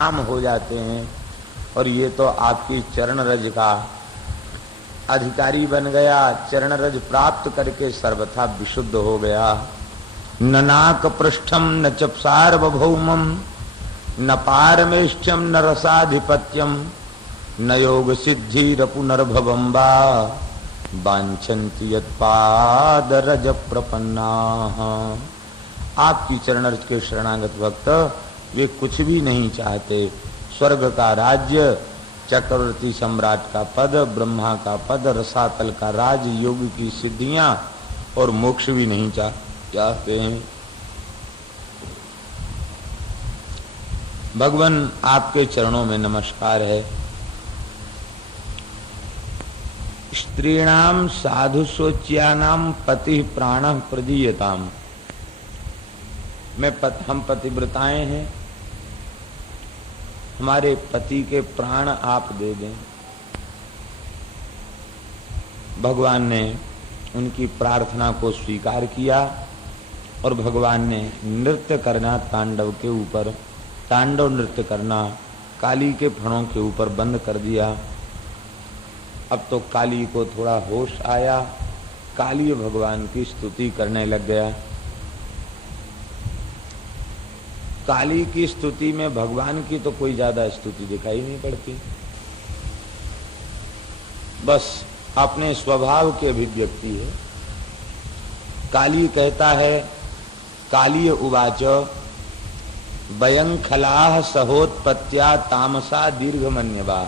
काम हो जाते हैं। और ये तो आपकी चरण रज का अधिकारी बन गया, चरण रज प्राप्त करके सर्वथा विशुद्ध हो गया। न नाक पृष्ठम न चपसार बभौमम न पारमेष्ठ्यम न रसाधिपत्यम न योग सिद्धि रपुनर्भवम्बा वांछन्ति यत्पाद रज प्रपन्ना। आपकी चरण रज के शरणागत भक्त वे कुछ भी नहीं चाहते। स्वर्ग का राज्य, चक्रवर्ती सम्राट का पद, ब्रह्मा का पद, रसातल का राज, योग की सिद्धियां और मोक्ष भी नहीं चाहते हैं। भगवान आपके चरणों में नमस्कार है। स्त्रीणाम साधु सोच्यानाम पति प्राण प्रदीयताम। हम पतिव्रताएं हैं, हमारे पति के प्राण आप दे दें। भगवान ने उनकी प्रार्थना को स्वीकार किया और भगवान ने नृत्य करना तांडव के ऊपर, तांडव नृत्य करना काली के फणों के ऊपर बंद कर दिया। अब तो काली को थोड़ा होश आया, काली भगवान की स्तुति करने लग गया। काली की स्तुति में भगवान की तो कोई ज्यादा स्तुति दिखाई नहीं पड़ती, बस अपने स्वभाव की अभिव्यक्ति है। काली कहता है, कालीय उवाच वयं खलाः सहोत्पत्त्या तामसा दीर्घमन्यवा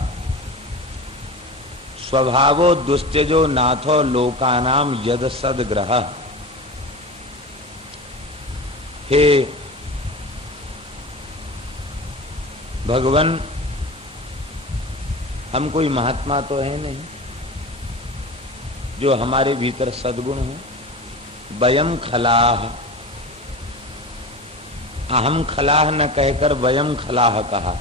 स्वभावो दुस्त्यजो नाथो लोकानाम यद सदग्रह। हे भगवान, हम कोई महात्मा तो है नहीं जो हमारे भीतर सद्गुण हो। वयम खलाह, अहम खलाह न कहकर वयम खलाह कहा।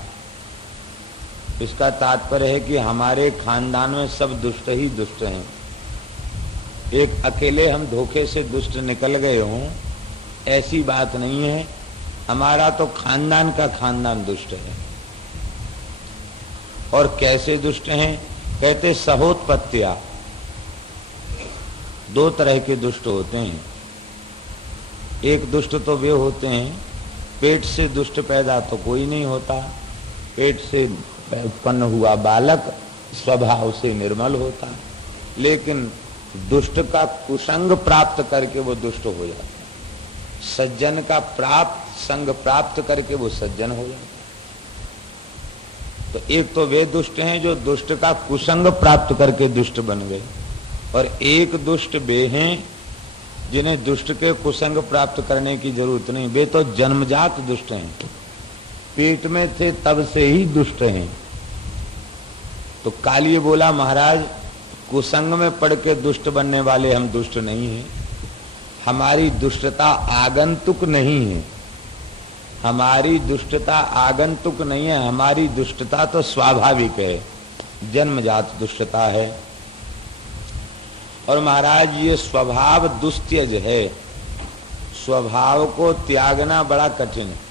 इसका तात्पर्य है कि हमारे खानदान में सब दुष्ट ही दुष्ट हैं। एक अकेले हम धोखे से दुष्ट निकल गए हों ऐसी बात नहीं है, हमारा तो खानदान का खानदान दुष्ट है। और कैसे दुष्ट हैं? कहते सहोत्पत्तिया। दो तरह के दुष्ट होते हैं। एक दुष्ट तो वे होते हैं, पेट से दुष्ट पैदा तो कोई नहीं होता, पेट से उत्पन्न हुआ बालक स्वभाव से निर्मल होता, लेकिन दुष्ट का कुसंग प्राप्त करके वो दुष्ट हो जाता, सज्जन का संग प्राप्त करके वो सज्जन हो जाता। तो एक तो वे दुष्ट हैं जो दुष्ट का कुसंग प्राप्त करके दुष्ट बन गए, और एक दुष्ट वे हैं जिन्हें दुष्ट के कुसंग प्राप्त करने की जरूरत नहीं, वे तो जन्मजात दुष्ट हैं, पेट में थे तब से ही दुष्ट हैं। तो काली बोला, महाराज कुसंग में पड़ के दुष्ट बनने वाले हम दुष्ट नहीं हैं, हमारी दुष्टता आगंतुक नहीं है, हमारी दुष्टता आगंतुक नहीं है, हमारी दुष्टता तो स्वाभाविक है, जन्मजात दुष्टता है। और महाराज ये स्वभाव दुस्त्यज है, स्वभाव को त्यागना बड़ा कठिन है।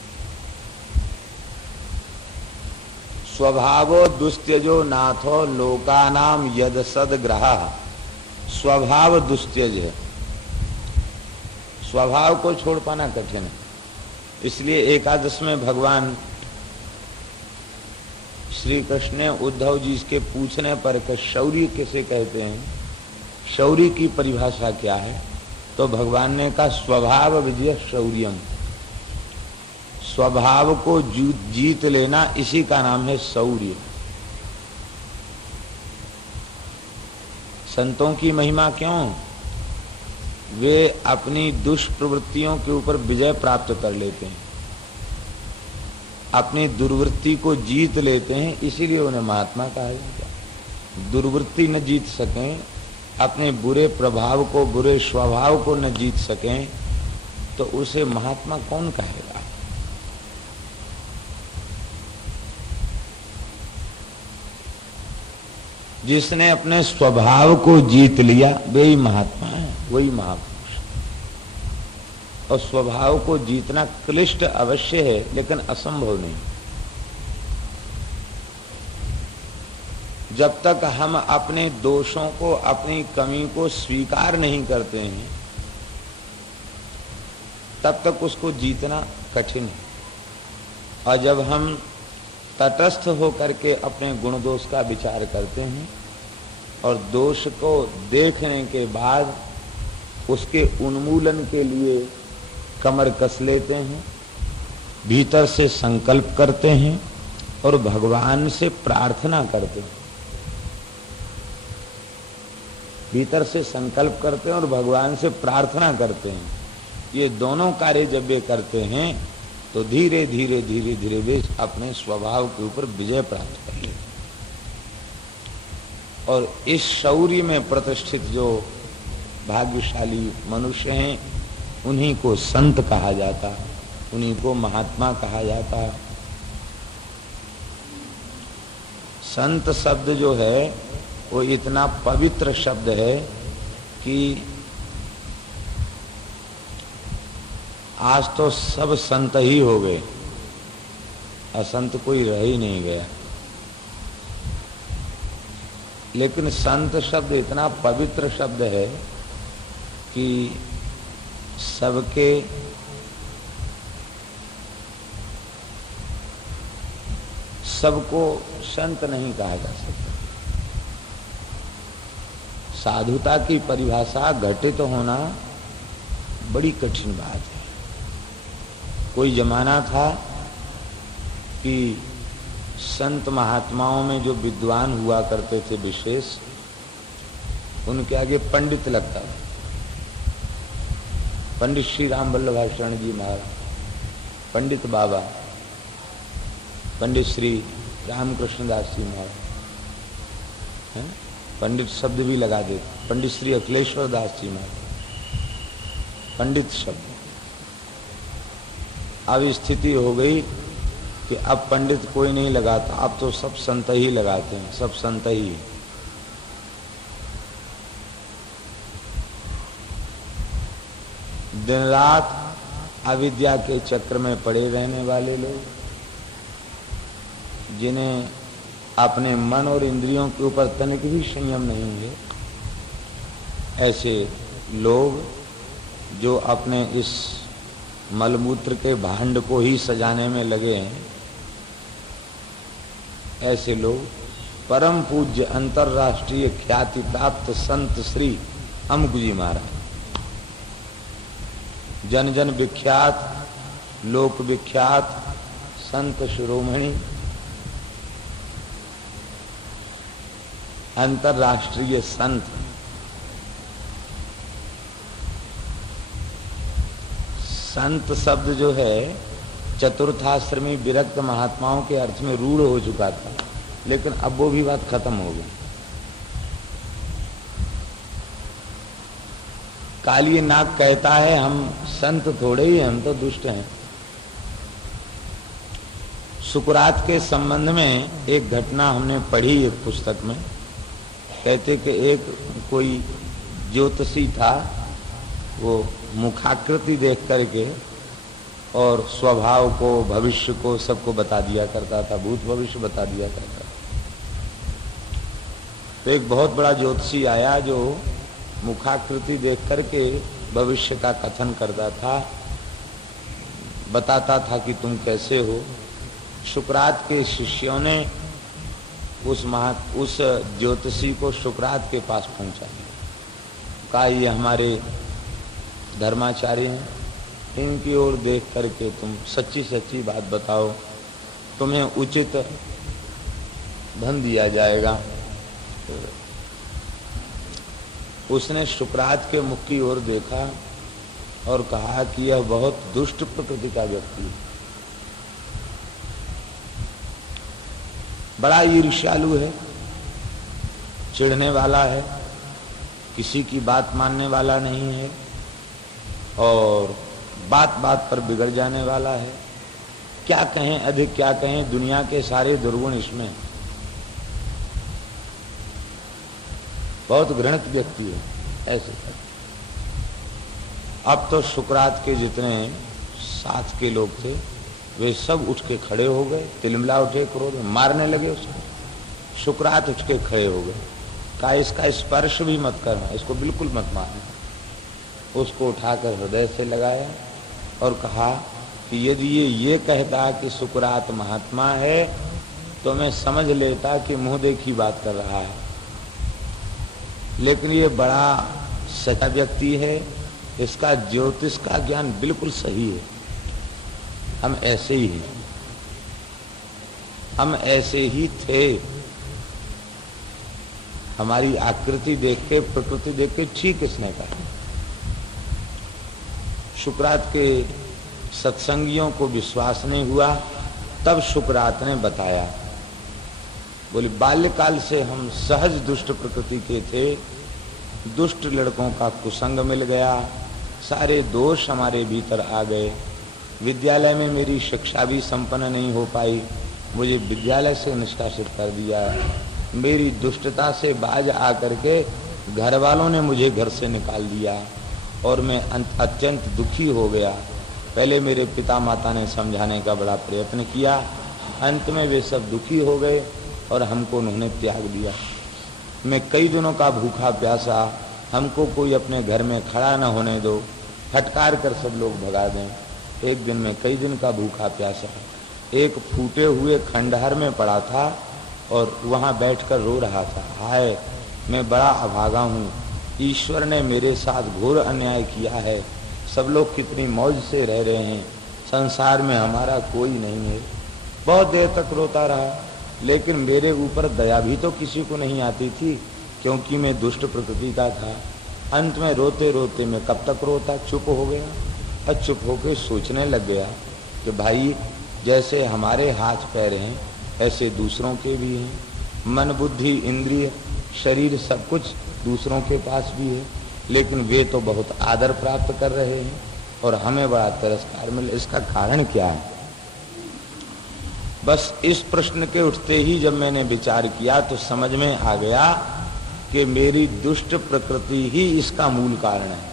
स्वभावो दुस्त्यजो नाथो लोकानाम यद सदग्रह। स्वभाव दुस्त्यज है, स्वभाव को छोड़ पाना कठिन है। इसलिए एकादश में भगवान श्री कृष्ण ने उद्धव जी के पूछने पर कि शौर्य किसे कहते हैं, शौर्य की परिभाषा क्या है, तो भगवान ने कहा स्वभाव विजय शौर्यम। स्वभाव को जीत लेना, इसी का नाम है शौर्य। संतों की महिमा क्यों? वे अपनी दुष्प्रवृत्तियों के ऊपर विजय प्राप्त कर लेते हैं, अपनी दुर्वृत्ति को जीत लेते हैं, इसीलिए उन्हें महात्मा कहा जाता है। दुर्वृत्ति न जीत सकें, अपने बुरे प्रभाव को, बुरे स्वभाव को न जीत सकें, तो उसे महात्मा कौन कहेगा? जिसने अपने स्वभाव को जीत लिया वही महात्मा है, वही महापुरुष। और स्वभाव को जीतना क्लिष्ट अवश्य है, लेकिन असंभव नहीं। जब तक हम अपने दोषों को, अपनी कमी को स्वीकार नहीं करते हैं, तब तक उसको जीतना कठिन है। और जब हम तटस्थ होकर के अपने गुण दोष का विचार करते हैं और दोष को देखने के बाद उसके उन्मूलन के लिए कमर कस लेते हैं, भीतर से संकल्प करते हैं और भगवान से प्रार्थना करते हैं, भीतर से संकल्प करते हैं और भगवान से प्रार्थना करते हैं, ये दोनों कार्य जब वे करते हैं तो धीरे धीरे धीरे धीरे वे अपने स्वभाव के ऊपर विजय प्राप्त कर लेते। और इस शौर्य में प्रतिष्ठित जो भाग्यशाली मनुष्य हैं, उन्हीं को संत कहा जाता, उन्हीं को महात्मा कहा जाता। संत शब्द जो है वो इतना पवित्र शब्द है कि आज तो सब संत ही हो गए, असंत कोई रह ही नहीं गया। लेकिन संत शब्द इतना पवित्र शब्द है कि सबको संत नहीं कहा जा सकता। साधुता की परिभाषा घटित होना बड़ी कठिन बात है। कोई जमाना था कि संत महात्माओं में जो विद्वान हुआ करते थे विशेष, उनके आगे पंडित लगता था। पंडित श्री राम वल्लभ शरण जी महाराज, पंडित बाबा, पंडित श्री रामकृष्ण दास जी महाराज, पंडित शब्द भी लगा देते, पंडित श्री अखिलेश्वर दास जी महाराज, पंडित शब्द। अब स्थिति हो गई कि अब पंडित कोई नहीं लगाता, अब तो सब संत ही लगाते हैं, सब संत ही। दिन रात अविद्या के चक्र में पड़े रहने वाले लोग, जिन्हें अपने मन और इंद्रियों के ऊपर तनिक भी संयम नहीं है, ऐसे लोग जो अपने इस मलमूत्र के भांड को ही सजाने में लगे हैं, ऐसे लोग परम पूज्य अंतरराष्ट्रीय ख्याति प्राप्त संत श्री अमुक जी महाराज, जन जन विख्यात, लोक विख्यात संत शिरोमणि, अंतरराष्ट्रीय संत, संत शब्द जो है चतुर्थाश्रमी विरक्त महात्माओं के अर्थ में रूढ़ हो चुका था, लेकिन अब वो भी बात खत्म हो गई। काली नाग कहता है हम संत थोड़े ही, हम तो दुष्ट हैं। सुकरात के संबंध में एक घटना हमने पढ़ी एक पुस्तक में। कहते कि एक कोई ज्योतिषी था, वो मुखाकृति देख करके और स्वभाव को, भविष्य को, सबको बता दिया करता था, भूत भविष्य बता दिया करता था। तो एक बहुत बड़ा ज्योतिषी आया जो मुखाकृति देख करके भविष्य का कथन करता था, बताता था कि तुम कैसे हो। सुकरात के शिष्यों ने उस ज्योतिषी को सुकरात के पास पहुंचा दिया। कहा ये हमारे धर्माचार्य हैं, इनकी ओर देख करके तुम सच्ची सच्ची बात बताओ, तुम्हें उचित धन दिया जाएगा। उसने सुकरात के मुख की ओर देखा और कहा कि यह बहुत दुष्ट प्रकृति का व्यक्ति है, बड़ा ईर्ष्यालु है, चिढ़ने वाला है, किसी की बात मानने वाला नहीं है और बात बात पर बिगड़ जाने वाला है। क्या कहें, अधिक क्या कहें, दुनिया के सारे दुर्गुण इसमें। बहुत घृणित व्यक्ति है ऐसे। अब तो सुकरात के जितने साथ के लोग थे वे सब उठ के खड़े हो गए, तिलमिला उठे, क्रोध में मारने लगे उसको। सुकरात उठ के खड़े हो गए, कहा इसका स्पर्श भी मत करना, इसको बिल्कुल मत मारना। उसको उठाकर हृदय से लगाया और कहा कि यदि ये कहता कि सुकरात महात्मा है तो मैं समझ लेता कि मुंह देखी बात कर रहा है, लेकिन ये बड़ा सच्चा व्यक्ति है, इसका ज्योतिष का ज्ञान बिल्कुल सही है। हम ऐसे ही हैं, हम ऐसे ही थे। हमारी आकृति देख के, प्रकृति देख के ठीक इसने कहा। सुकरात के सत्संगियों को विश्वास नहीं हुआ, तब सुकरात ने बताया, बोले बाल्यकाल से हम सहज दुष्ट प्रकृति के थे, दुष्ट लड़कों का कुसंग मिल गया, सारे दोष हमारे भीतर आ गए, विद्यालय में मेरी शिक्षा भी संपन्न नहीं हो पाई, मुझे विद्यालय से निष्कासित कर दिया, मेरी दुष्टता से बाज आकर के घर वालों ने मुझे घर से निकाल दिया और मैं अत्यंत दुखी हो गया। पहले मेरे पिता माता ने समझाने का बड़ा प्रयत्न किया, अंत में वे सब दुखी हो गए और हमको उन्होंने त्याग दिया। मैं कई दिनों का भूखा प्यासा, हमको कोई अपने घर में खड़ा न होने दो, फटकार कर सब लोग भगा दें। एक दिन मैं कई दिन का भूखा प्यासा एक फूटे हुए खंडहर में पड़ा था और वहाँ बैठकर रो रहा था, हाय मैं बड़ा अभागा हूँ, ईश्वर ने मेरे साथ घोर अन्याय किया है, सब लोग कितनी मौज से रह रहे हैं, संसार में हमारा कोई नहीं है। बहुत देर तक रोता रहा, लेकिन मेरे ऊपर दया भी तो किसी को नहीं आती थी, क्योंकि मैं दुष्ट प्रकृति का था। अंत में रोते रोते मैं कब तक रोता, चुप हो गया और चुप होकर सोचने लग गया कि भाई जैसे हमारे हाथ पैर हैं ऐसे दूसरों के भी हैं, मन बुद्धि इंद्रिय शरीर सब कुछ दूसरों के पास भी है, लेकिन वे तो बहुत आदर प्राप्त कर रहे हैं और हमें बड़ा तिरस्कार मिले, इसका कारण क्या है? बस इस प्रश्न के उठते ही जब मैंने विचार किया तो समझ में आ गया कि मेरी दुष्ट प्रकृति ही इसका मूल कारण है।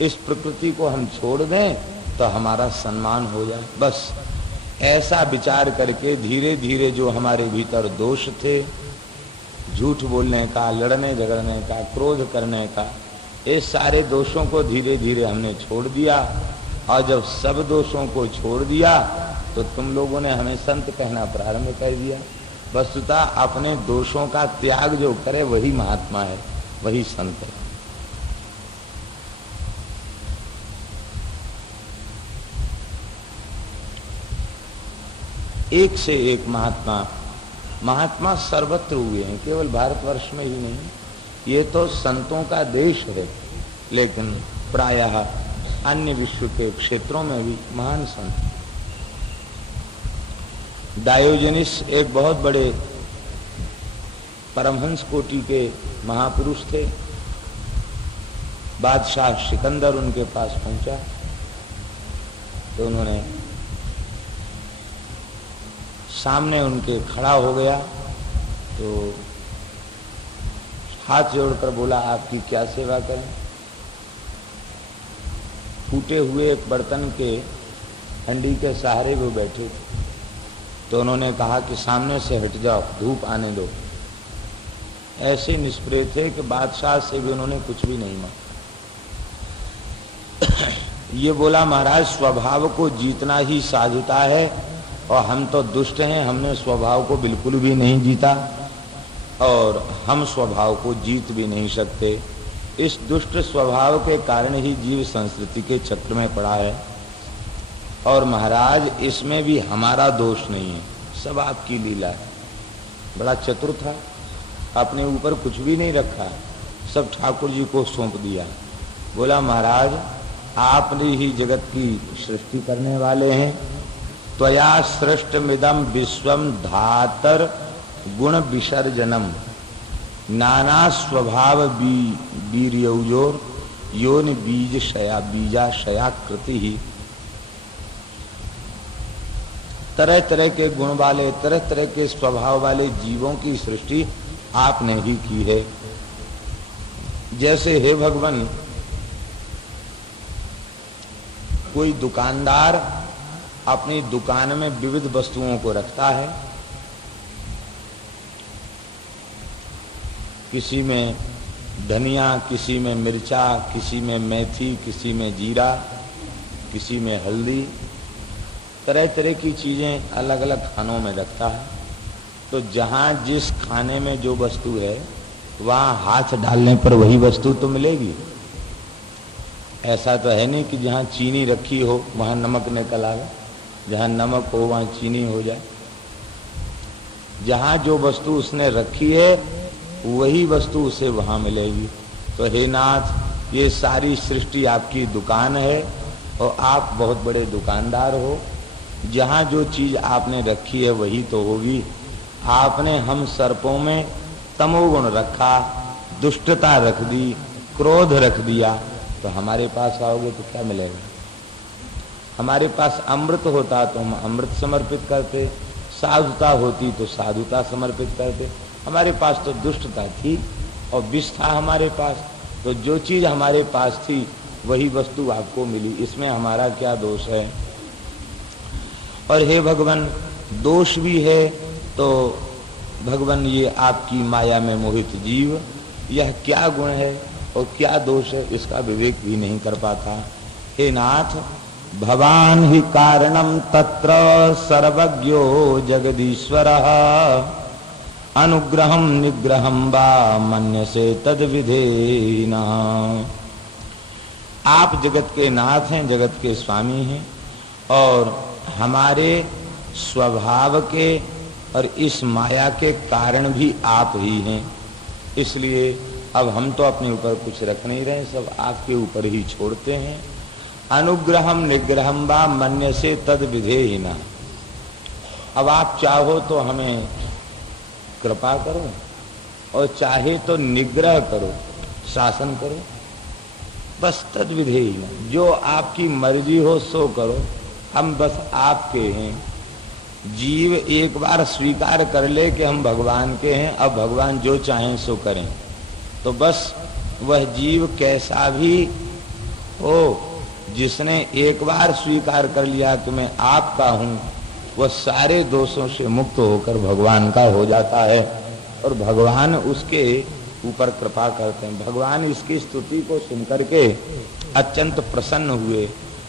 इस प्रकृति को हम छोड़ दें तो हमारा सम्मान हो जाए। बस ऐसा विचार करके धीरे धीरे जो हमारे भीतर दोष थे, झूठ बोलने का, लड़ने झगड़ने का, क्रोध करने का, ये सारे दोषों को धीरे धीरे हमने छोड़ दिया। और जब सब दोषों को छोड़ दिया तो तुम लोगों ने हमें संत कहना प्रारंभ कर दिया। वस्तुतः अपने दोषों का त्याग जो करे वही महात्मा है, वही संत है। एक से एक महात्मा सर्वत्र हुए हैं, केवल भारतवर्ष में ही नहीं। ये तो संतों का देश है, लेकिन प्रायः अन्य विश्व के क्षेत्रों में भी महान संत। डायोजनिस एक बहुत बड़े परमहंस कोटि के महापुरुष थे। बादशाह सिकंदर उनके पास पहुंचा तो उन्होंने सामने उनके खड़ा हो गया तो हाथ जोड़कर बोला, आपकी क्या सेवा करें? फूटे हुए एक बर्तन के हंडी के सहारे वो बैठे थे, तो उन्होंने कहा कि सामने से हट जाओ, धूप आने दो। ऐसे निष्प्रिय थे कि बादशाह से भी उन्होंने कुछ भी नहीं मांगा। ये बोला, महाराज स्वभाव को जीतना ही साधुता है और हम तो दुष्ट हैं, हमने स्वभाव को बिल्कुल भी नहीं जीता और हम स्वभाव को जीत भी नहीं सकते। इस दुष्ट स्वभाव के कारण ही जीव संस्कृति के चक्र में पड़ा है और महाराज इसमें भी हमारा दोष नहीं है, सब आपकी लीला है। बड़ा चतुर था, अपने ऊपर कुछ भी नहीं रखा, सब ठाकुर जी को सौंप दिया। बोला, महाराज आपने ही जगत की सृष्टि करने वाले हैं, त्वया सृष्टमिदं विश्वम धातर गुण विसर्जनम नाना स्वभाव वीर्यौजोर योनि बीजाशया कृति ही। तरह तरह के गुण वाले, तरह तरह के स्वभाव वाले जीवों की सृष्टि आपने ही की है। जैसे हे भगवान, कोई दुकानदार अपनी दुकान में विविध वस्तुओं को रखता है किसी में धनिया, किसी में मिर्चा, किसी में मेथी, किसी में जीरा, किसी में हल्दी, तरह तरह की चीज़ें अलग अलग खानों में रखता है। तो जहाँ जिस खाने में जो वस्तु है वहाँ हाथ डालने पर वही वस्तु तो मिलेगी। ऐसा तो है नहीं कि जहाँ चीनी रखी हो वहाँ नमक निकल आए, जहाँ नमक हो वहाँ चीनी हो जाए। जहाँ जो वस्तु उसने रखी है वही वस्तु उसे वहाँ मिलेगी। तो हे नाथ, ये सारी सृष्टि आपकी दुकान है और आप बहुत बड़े दुकानदार हो। जहाँ जो चीज़ आपने रखी है वही तो होगी। आपने हम सर्पों में तमोगुण रखा, दुष्टता रख दी, क्रोध रख दिया, तो हमारे पास आओगे तो क्या मिलेगा? हमारे पास अमृत होता तो हम अमृत समर्पित करते, साधुता होती तो साधुता समर्पित करते। हमारे पास तो दुष्टता थी और विष था हमारे पास, तो जो चीज़ हमारे पास थी वही वस्तु आपको मिली, इसमें हमारा क्या दोष है? और हे भगवान, दोष भी है तो भगवान ये आपकी माया में मोहित जीव, यह क्या गुण है और क्या दोष है, इसका विवेक भी नहीं कर पाता। हे नाथ, भवान ही कारणम तत्र सर्वज्ञो जगदीश्वरः, अनुग्रहम निग्रहम वा मन्यसे तद विधेना। आप जगत के नाथ हैं, जगत के स्वामी हैं और हमारे स्वभाव के और इस माया के कारण भी आप ही हैं। इसलिए अब हम तो अपने ऊपर कुछ रख नहीं रहे, सब आपके ऊपर ही छोड़ते हैं। अनुग्रहम निग्रहम वा मन्यसे तद विधेहिना। अब आप चाहो तो हमें कृपा करो और चाहे तो निग्रह करो, शासन करो, बस तद विधेहिना। जो आपकी मर्जी हो सो करो, हम बस आपके हैं। जीव एक बार स्वीकार कर ले कि हम भगवान के हैं, अब भगवान जो चाहें सो करें, तो बस वह जीव कैसा भी हो, जिसने एक बार स्वीकार कर लिया कि मैं आपका हूँ, वह सारे दोषों से मुक्त होकर भगवान का हो जाता है और भगवान उसके ऊपर कृपा करते हैं। भगवान इसकी स्तुति को सुनकर के अत्यंत प्रसन्न हुए,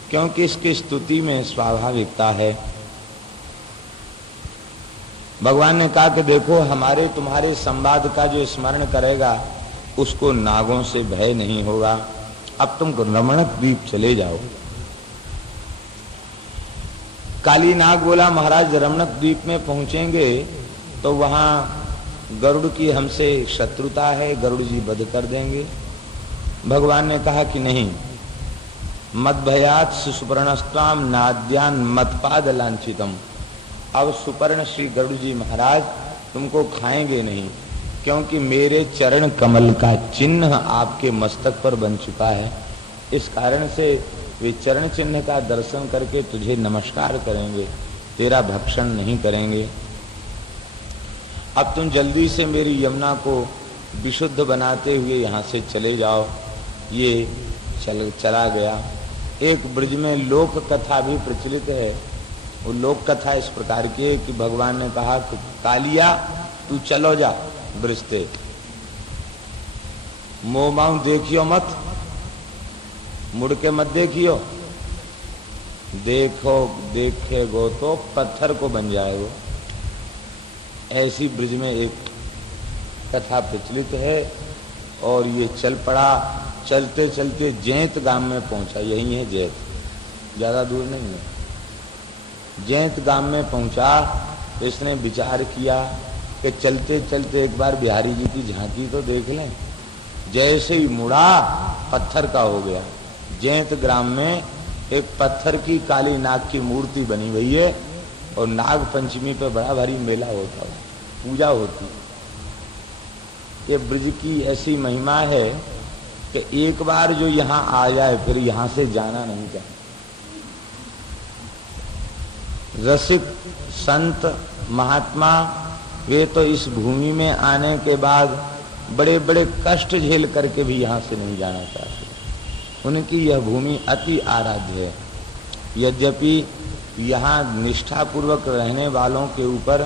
क्योंकि इसकी स्तुति में स्वाभाविकता है। भगवान ने कहा कि देखो, हमारे तुम्हारे संवाद का जो स्मरण करेगा उसको नागों से भय नहीं होगा। अब तुम रमणक द्वीप चले जाओ। काली नाग बोला, महाराज रमणक द्वीप में पहुंचेंगे तो वहां गरुड़ की हमसे शत्रुता है, गरुड़ जी वध कर देंगे। भगवान ने कहा कि नहीं, मद भयात सुपर्णस्ताम नाद्यान मतपाद लांछितम। अब सुपर्ण श्री गरुड़ जी महाराज तुमको खाएंगे नहीं, क्योंकि मेरे चरण कमल का चिन्ह आपके मस्तक पर बन चुका है। इस कारण से वे चरण चिन्ह का दर्शन करके तुझे नमस्कार करेंगे, तेरा भक्षण नहीं करेंगे। अब तुम जल्दी से मेरी यमुना को विशुद्ध बनाते हुए यहाँ से चले जाओ। ये चला गया। एक ब्रज में लोक कथा भी प्रचलित है। वो लोक कथा इस प्रकार की है कि भगवान ने कहा कि कालिया तू चलो जा ब्रजते, मोह माऊ देखियो मत, मुड़ के मत देखियो, देखो देखेगो तो पत्थर को बन जाएगो। ऐसी ब्रज में एक कथा प्रचलित है और ये चल पड़ा। चलते चलते जैत गांव में पहुंचा। यही है जैत, ज्यादा दूर नहीं है। जैत गांव में पहुंचा तो इसने विचार किया कि चलते चलते एक बार बिहारी जी की झांकी तो देख लें। जैसे ही मुड़ा पत्थर का हो गया। जैत ग्राम में एक पत्थर की काली नाग की मूर्ति बनी हुई है और नाग पंचमी पे बड़ा भारी मेला होता है, पूजा होती। ये ब्रज की ऐसी महिमा है कि एक बार जो यहाँ आ जाए फिर यहाँ से जाना नहीं चाहिए। रसिक संत महात्मा वे तो इस भूमि में आने के बाद बड़े बड़े कष्ट झेल करके भी यहाँ से नहीं जाना चाहते। उनकी यह भूमि अति आराध्य है। यद्यपि यहाँ निष्ठापूर्वक रहने वालों के ऊपर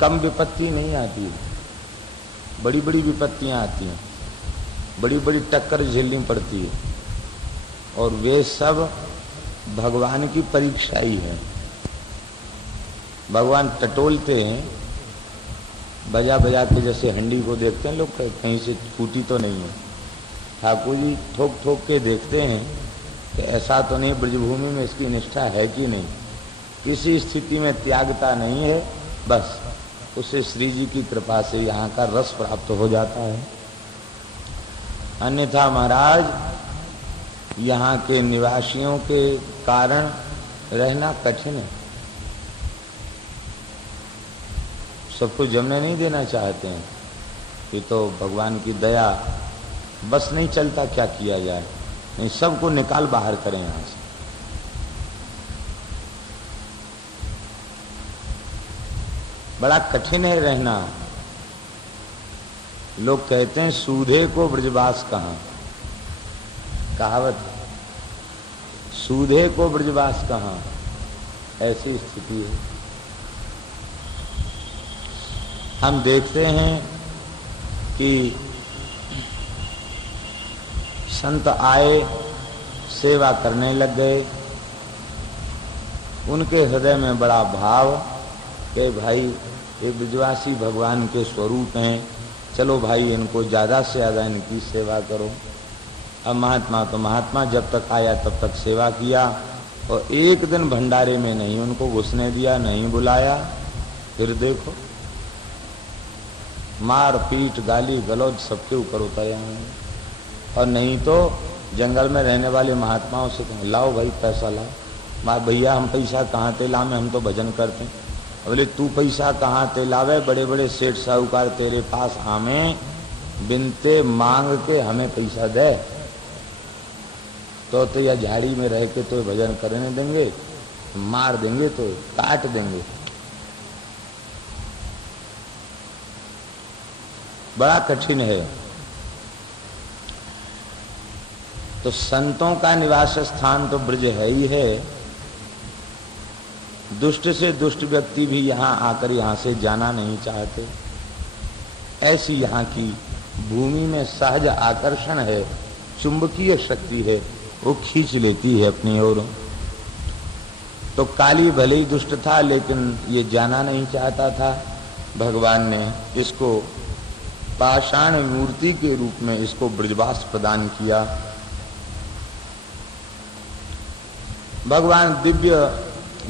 कम विपत्ति नहीं आती है, बड़ी बड़ी विपत्तियां आती हैं, बड़ी बड़ी टक्कर झेलनी पड़ती है, और वे सब भगवान की परीक्षा ही है। भगवान टटोलते हैं बजा बजा के, जैसे हंडी को देखते हैं लोग कहीं से फूटी तो नहीं है, ठाकुर जी ठोक ठोक के देखते हैं कि ऐसा तो नहीं ब्रजभूमि में इसकी निष्ठा है कि नहीं, किसी स्थिति में त्यागता नहीं है, बस उसे श्री जी की कृपा से यहाँ का रस प्राप्त हो जाता है। अन्यथा महाराज यहाँ के निवासियों के कारण रहना कठिन है। सबको जमने नहीं देना चाहते हैं, ये तो भगवान की दया, बस नहीं चलता क्या किया जाए, नहीं सबको निकाल बाहर करें यहाँ से। बड़ा कठिन है रहना। लोग कहते हैं सूधे को ब्रजवास कहाँ, कहावत है, सूधे को ब्रजवास कहाँ, ऐसी स्थिति है। हम देखते हैं कि संत आए, सेवा करने लग गए, उनके हृदय में बड़ा भाव कि भाई ये ब्रजवासी भगवान के स्वरूप हैं, चलो भाई इनको ज़्यादा से ज़्यादा इनकी सेवा करो। अब महात्मा तो महात्मा जब तक आया तब तक सेवा किया, और एक दिन भंडारे में नहीं उनको घुसने दिया, नहीं बुलाया। फिर देखो मार पीट गाली गलौज सबके ऊपर उतर आए। और नहीं तो जंगल में रहने वाले महात्माओं से कहें लाओ भाई पैसा लाओ, मार भैया हम पैसा कहाँ ते लावे, हम तो भजन करते हैं। बोले तू पैसा कहाँ ते लावे, बड़े बड़े सेठ साहूकार तेरे पास आमे बिनते मांग के हमें पैसा दे, तो या झाड़ी में रह के तो भजन करने देंगे, मार देंगे तो काट देंगे। बड़ा कठिन है। तो संतों का निवास स्थान तो ब्रज है ही है। दुष्ट से दुष्ट व्यक्ति भी यहाँ आकर यहाँ से जाना नहीं चाहते। ऐसी यहाँ की भूमि में सहज आकर्षण है, चुंबकीय शक्ति है, वो खींच लेती है अपनी ओर। तो काली भले ही दुष्ट था, लेकिन ये जाना नहीं चाहता था। भगवान ने इसको पाषाण मूर्ति के रूप में इसको ब्रजवास प्रदान किया। भगवान दिव्य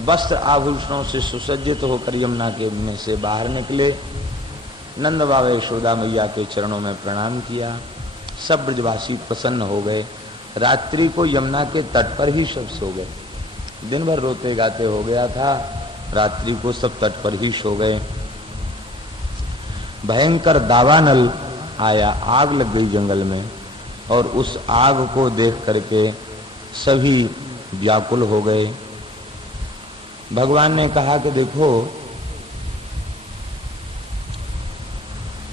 वस्त्र आभूषणों से सुसज्जित होकर यमुना के में से बाहर निकले, नंद बाबा यशोदा मैया के चरणों में प्रणाम किया। सब ब्रजवासी प्रसन्न हो गए। रात्रि को यमुना के तट पर ही सब सो गए। दिन भर रोते गाते हो गया था, रात्रि को सब तट पर ही सो गए। भयंकर दावानल आया, आग लग गई जंगल में, और उस आग को देख करके सभी व्याकुल हो गए। भगवान ने कहा कि देखो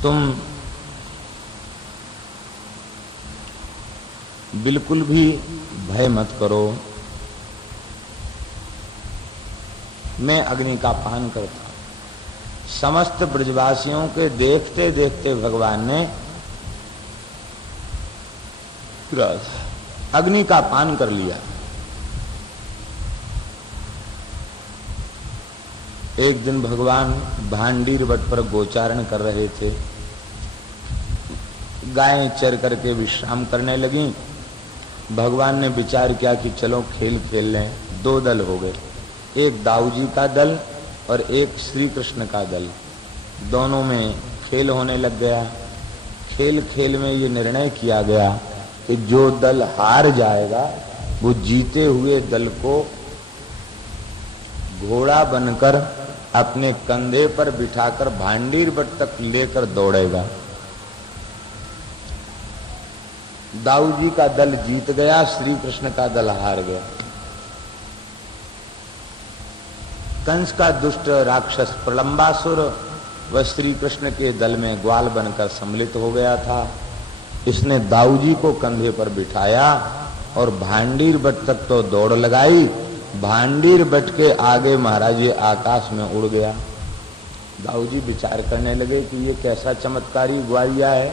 तुम बिल्कुल भी भय मत करो, मैं अग्नि का पान करता। समस्त ब्रजवासियों के देखते देखते भगवान ने अग्नि का पान कर लिया। एक दिन भगवान भांडीर वट पर गोचारण कर रहे थे। गायें चर करके विश्राम करने लगी। भगवान ने विचार किया कि चलो खेल खेल लें। दो दल हो गए, एक दाऊ जी का दल और एक श्री कृष्ण का दल। दोनों में खेल होने लग गया। खेल खेल में ये निर्णय किया गया कि जो दल हार जाएगा वो जीते हुए दल को घोड़ा बनकर अपने कंधे पर बिठाकर भांडीर बट तक लेकर दौड़ेगा। दाऊ जी का दल जीत गया, श्री कृष्ण का दल हार गया। कंस का दुष्ट राक्षस प्रलंबासुर वह श्री कृष्ण के दल में ग्वाल बनकर सम्मिलित हो गया था। इसने दाऊ जी को कंधे पर बिठाया और भांडीर बट तक तो दौड़ लगाई। भांडीर बट के आगे महाराज ये आकाश में उड़ गया। दाऊ जी विचार करने लगे कि ये कैसा चमत्कारी ग्वालिया है,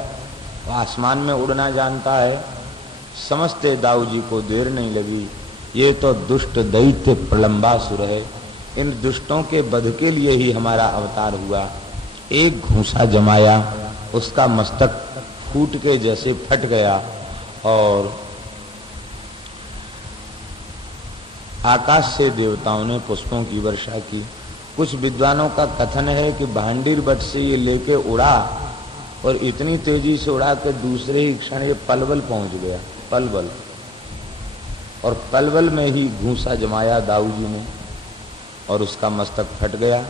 आसमान में उड़ना जानता है। समझते दाऊ जी को देर नहीं लगी, ये तो दुष्ट दैत्य प्रलंबासुर है, इन दुष्टों के वध के लिए ही हमारा अवतार हुआ। एक घूंसा जमाया, उसका मस्तक फूट के जैसे फट गया और आकाश से देवताओं ने पुष्पों की वर्षा की। कुछ विद्वानों का कथन है कि भांडीर बट से ये लेके उड़ा और इतनी तेजी से उड़ा कि दूसरे ही क्षण ये पलवल पहुंच गया, पलवल, और पलवल में ही घूंसा जमाया दाऊ जी ने और उसका मस्तक फट गया।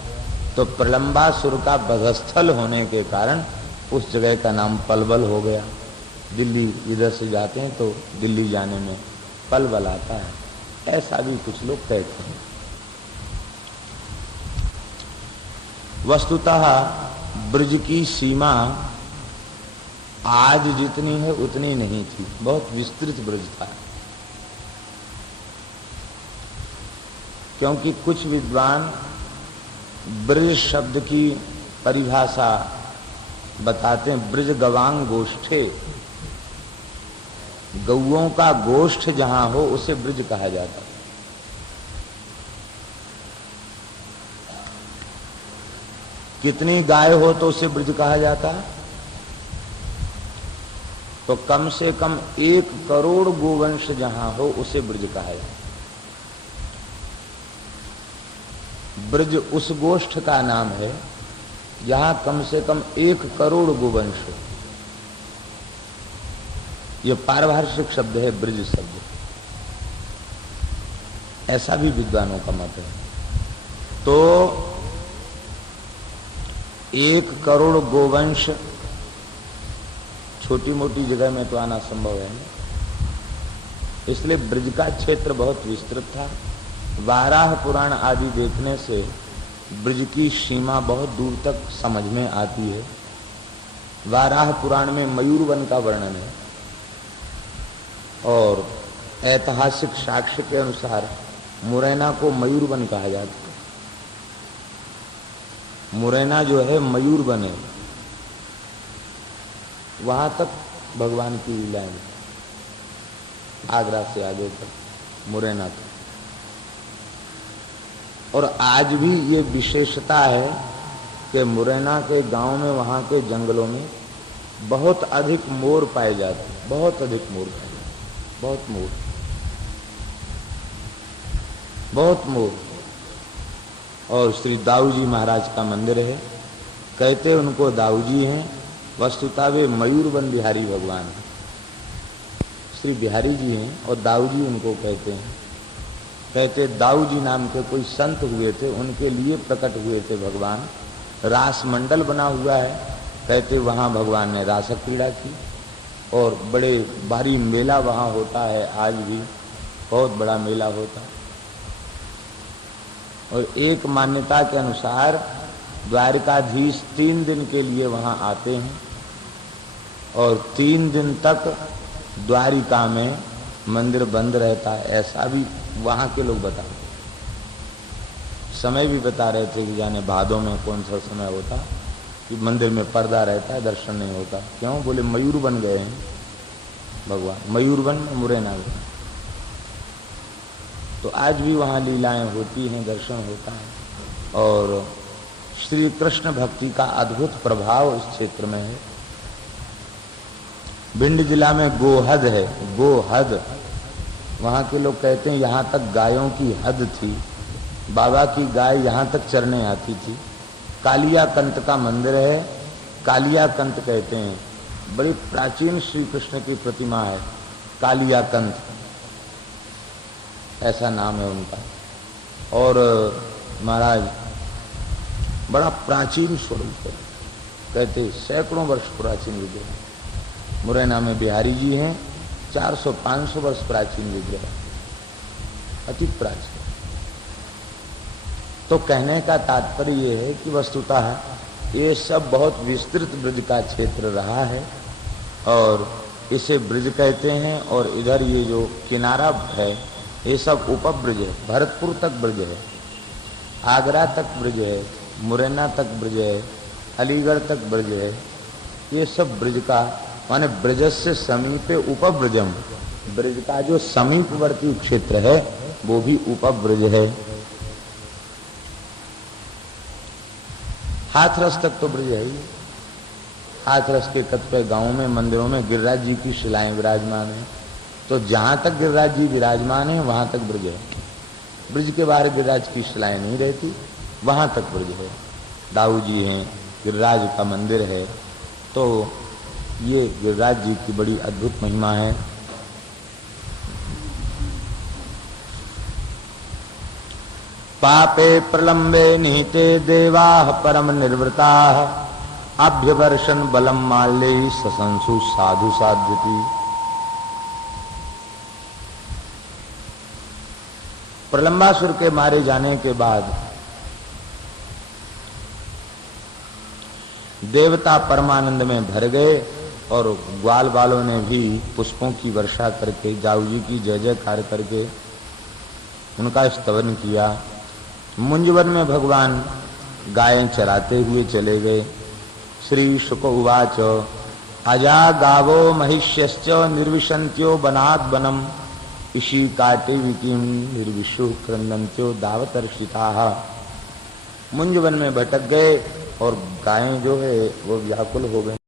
तो प्रलंबासुर का वधस्थल होने के कारण उस जगह का नाम पलवल हो गया। दिल्ली इधर से जाते हैं तो दिल्ली जाने में पलवल आता है, ऐसा भी कुछ लोग कहते हैं। वस्तुतः ब्रज की सीमा आज जितनी है उतनी नहीं थी, बहुत विस्तृत ब्रज था। क्योंकि कुछ विद्वान ब्रज शब्द की परिभाषा बताते हैं, ब्रज गवांग गोष्ठे, गौओं का गोष्ठ जहां हो उसे ब्रज कहा जाता है। कितनी गाय हो तो उसे ब्रज कहा जाता है? तो कम से कम 1 करोड़ गोवंश जहां हो उसे ब्रज कहा जाता है। ब्रज उस गोष्ठ का नाम है जहां कम से कम 1 करोड़ गोवंश हो। यह पारिभाषिक शब्द है ब्रज शब्द, ऐसा भी विद्वानों का मत है। तो 1 करोड़ गोवंश छोटी मोटी जगह में तो आना संभव है नहीं, इसलिए ब्रज का क्षेत्र बहुत विस्तृत था। वाराह पुराण आदि देखने से ब्रज की सीमा बहुत दूर तक समझ में आती है। वाराह पुराण में मयूरवन का वर्णन है और ऐतिहासिक साक्ष्य के अनुसार मुरैना को मयूरवन कहा जाता है। मुरैना जो है मयूरवन है, वहां तक भगवान की लीलाएं, आगरा से आगे तक मुरैना तक। और आज भी ये विशेषता है कि मुरैना के गांव में, वहां के जंगलों में बहुत अधिक मोर पाए जाते हैं, बहुत अधिक मोर पाए जाते हैं, बहुत मोर, बहुत मोर। और श्री दाऊ जी महाराज का मंदिर है, कहते उनको दाऊ जी हैं, वस्तुतः वे मयूरवन बिहारी भगवान हैं। श्री बिहारी जी हैं और दाऊ जी उनको कहते हैं। कहते दाऊ जी नाम के कोई संत हुए थे, उनके लिए प्रकट हुए थे भगवान। रास मंडल बना हुआ है, कहते वहां भगवान ने रास क्रीड़ा की और बड़े भारी मेला वहां होता है, आज भी बहुत बड़ा मेला होता है। और एक मान्यता के अनुसार द्वारकाधीश 3 दिन के लिए वहां आते हैं और 3 दिन तक द्वारिका में मंदिर बंद रहता है, ऐसा भी वहां के लोग बताते हैं। समय भी बता रहे थे कि जाने भादों में कौन सा समय होता कि मंदिर में पर्दा रहता है, दर्शन नहीं होता। क्यों? बोले मयूर बन गए हैं भगवान, मयूरवन में मुरैना गए। तो आज भी वहाँ लीलाएं होती हैं, दर्शन होता है और श्री कृष्ण भक्ति का अद्भुत प्रभाव इस क्षेत्र में है। भिंड जिला में गोहद है, गोहद, वहाँ के लोग कहते हैं यहाँ तक गायों की हद थी, बाबा की गाय यहाँ तक चरने आती थी। कालियाकंत का मंदिर है, कालियाकंत कहते हैं, बड़ी प्राचीन श्री कृष्ण की प्रतिमा है, कालियाकंत ऐसा नाम है उनका। और महाराज बड़ा प्राचीन स्वरूप है, कहते सैकड़ों वर्ष प्राचीन विग्रह। मुरैना में बिहारी जी हैं, 400-500 वर्ष प्राचीन विग्रह, अति प्राचीन। तो कहने का तात्पर्य ये है कि वस्तुतः ये सब बहुत विस्तृत ब्रज का क्षेत्र रहा है और इसे ब्रज कहते हैं। और इधर ये जो किनारा है ये सब उपब्रज है, भरतपुर तक ब्रज है, आगरा तक ब्रज है, मुरैना तक ब्रज है, अलीगढ़ तक ब्रज है। ये सब ब्रज का माने ब्रजस्य समीपे उपब्रजम, ब्रज का जो समीपवर्ती क्षेत्र है वो भी उपब्रज है। हाथरस तक तो ब्रज है ही। हाथरस के कतिपय गांवों में, मंदिरों में गिरिराज जी की शिलाएं विराजमान है। तो जहां तक गिरिराज जी विराजमान है वहां तक ब्रज है। ब्रज के बाहर गिरिराज की शिलाएं नहीं रहती, वहां तक ब्रज है। दाऊ जी हैं, गिरिराज का मंदिर है। तो ये गिरिराज जी की बड़ी अद्भुत महिमा है। पापे प्रलंबे निहिते देवाः परम निर्वृताः अभ्यवर्षण बलम माल्ये ससंसु साधु साध्यति। प्रलंबासुर के मारे जाने के बाद देवता परमानंद में भर गए और ग्वाल बालों ने भी पुष्पों की वर्षा करके, जाऊ जी की जय जयकार करके उनका स्तवन किया। मुंजवन में भगवान गायें चराते हुए चले गए। श्री शुक उवाच अजा गावो महिष्यश्च निर्विशन्त्यो बनाद बनम इशी काटे विकीम निर्विशु क्रंदन्त्यो दावतर्षिताः। मुंजवन में भटक गए और गायें जो है वो व्याकुल हो गई।